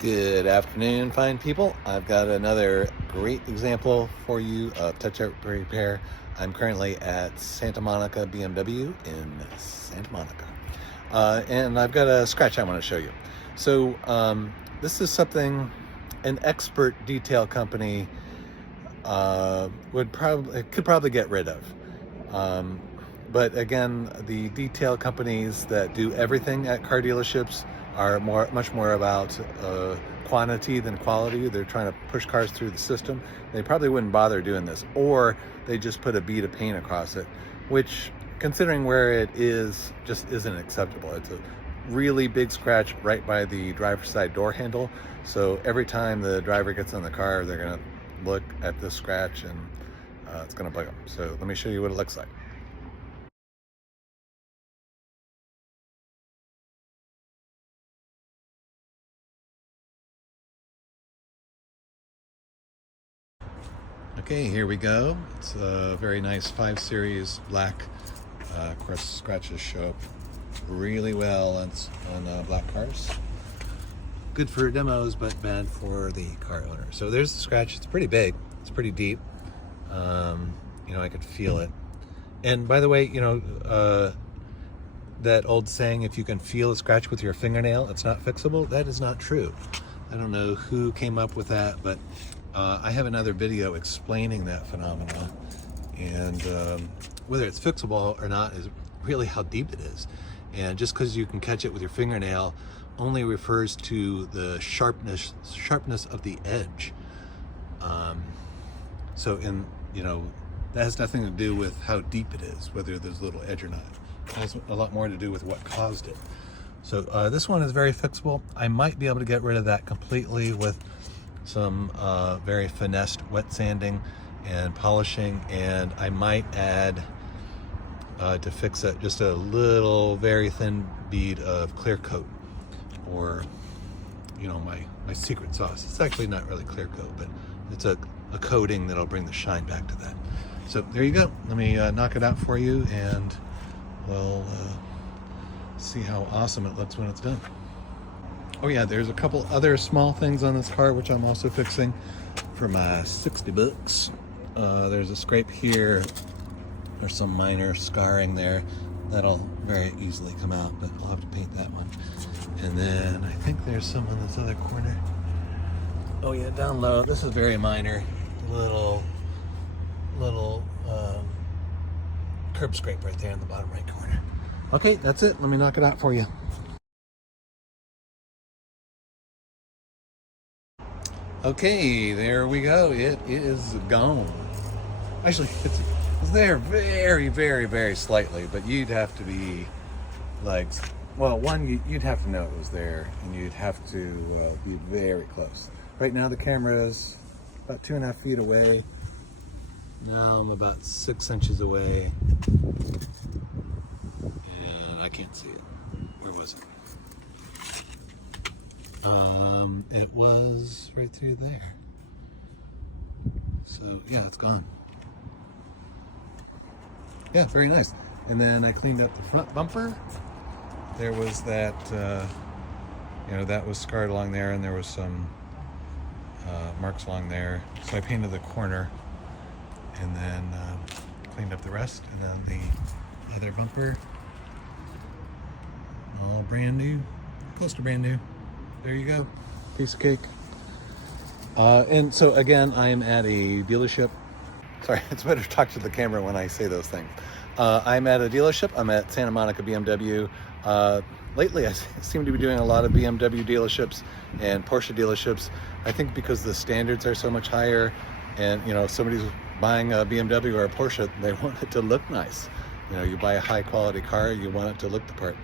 Good afternoon, fine people. I've got another great example for you of touch-up repair. I'm currently at Santa Monica BMW in Santa Monica. And I've got a scratch I want to show you. So this is something an expert detail company could probably get rid of. But again, the detail companies that do everything at car dealerships are much more about quantity than quality. They're trying to push cars through the system. They probably wouldn't bother doing this, or they just put a bead of paint across it, which, considering where it is, just isn't acceptable. It's a really big scratch right by the driver's side door handle. So every time the driver gets in the car, they're gonna look at this scratch and it's gonna bug them. So let me show you what it looks like. Okay, here we go. It's a very nice 5 Series black. Of course, scratches show up really well on black cars. Good for demos, but bad for the car owner. So there's the scratch. It's pretty big. It's pretty deep. I could feel it. And by the way, that old saying, if you can feel a scratch with your fingernail, it's not fixable. That is not true. I don't know who came up with that, but I have another video explaining that phenomenon, and whether it's fixable or not is really how deep it is. And just because you can catch it with your fingernail only refers to the sharpness of the edge. That has nothing to do with how deep it is, whether there's a little edge or not. It has a lot more to do with what caused it. So this one is very fixable. I might be able to get rid of that completely with some very finessed wet sanding and polishing, and I might add to fix it just a little very thin bead of clear coat, or my secret sauce. It's actually not really clear coat, but it's a coating that'll bring the shine back to that. So there you go. Let me knock it out for you, and we'll see how awesome it looks when it's done. Oh yeah, there's a couple other small things on this car which I'm also fixing for my 60 bucks. There's a scrape here. There's some minor scarring there. That'll very easily come out, but I'll have to paint that one. And then I think there's some on this other corner. Oh yeah, down low. This is very minor. Little curb scrape right there in the bottom right corner. Okay, that's it. Let me knock it out for you. Okay, there we go. It is gone. Actually, it's there very, very, very slightly, but you'd have to be like, well, one, you'd have to know it was there, and you'd have to be very close. Right now, the camera is about 2.5 feet away. Now I'm about 6 inches away, and I can't see it. Where was it? It was right through there. So yeah, it's gone. Yeah, very nice. And then I cleaned up the front bumper. There was that, that was scarred along there, and there was some marks along there. So I painted the corner, and then cleaned up the rest. And then the other bumper, all brand new, close to brand new. There you go, piece of cake. And so again, I am at a dealership. Sorry, it's better to talk to the camera when I say those things. I'm at a dealership. I'm at Santa Monica BMW. Lately, I seem to be doing a lot of BMW dealerships and Porsche dealerships. I think because the standards are so much higher, and if somebody's buying a BMW or a Porsche, they want it to look nice. You buy a high quality car, you want it to look the part.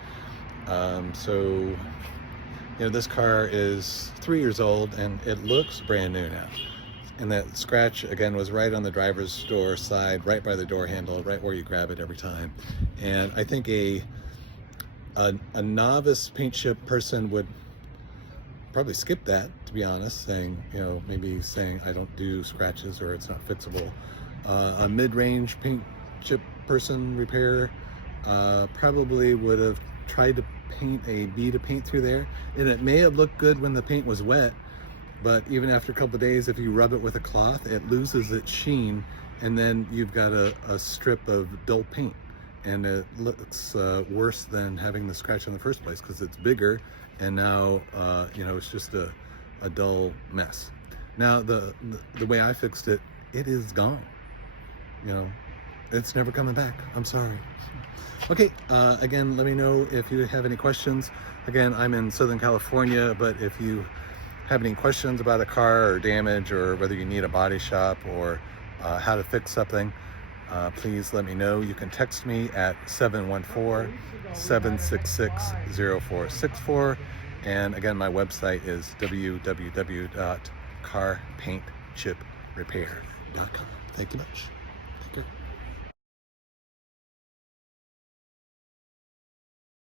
This car is 3 years old and it looks brand new now. And that scratch, again, was right on the driver's door side, right by the door handle, right where you grab it every time. And I think a novice paint ship person would probably skip that, to be honest, saying, maybe saying I don't do scratches or it's not fixable. A mid-range paint chip person repair probably would have tried to paint a bead of paint through there, and it may have looked good when the paint was wet, but even after a couple of days, if you rub it with a cloth, it loses its sheen, and then you've got a strip of dull paint, and it looks worse than having the scratch in the first place, because it's bigger, and now you know, it's just a dull mess. Now the way I fixed it, it is gone. You know, it's never coming back. I'm sorry. Okay, again, let me know if you have any questions. Again, I'm in Southern California, but if you have any questions about a car or damage, or whether you need a body shop, or how to fix something, please let me know. You can text me at 714-766-0464. And again, my website is www.carpaintchiprepair.com. Thank you much.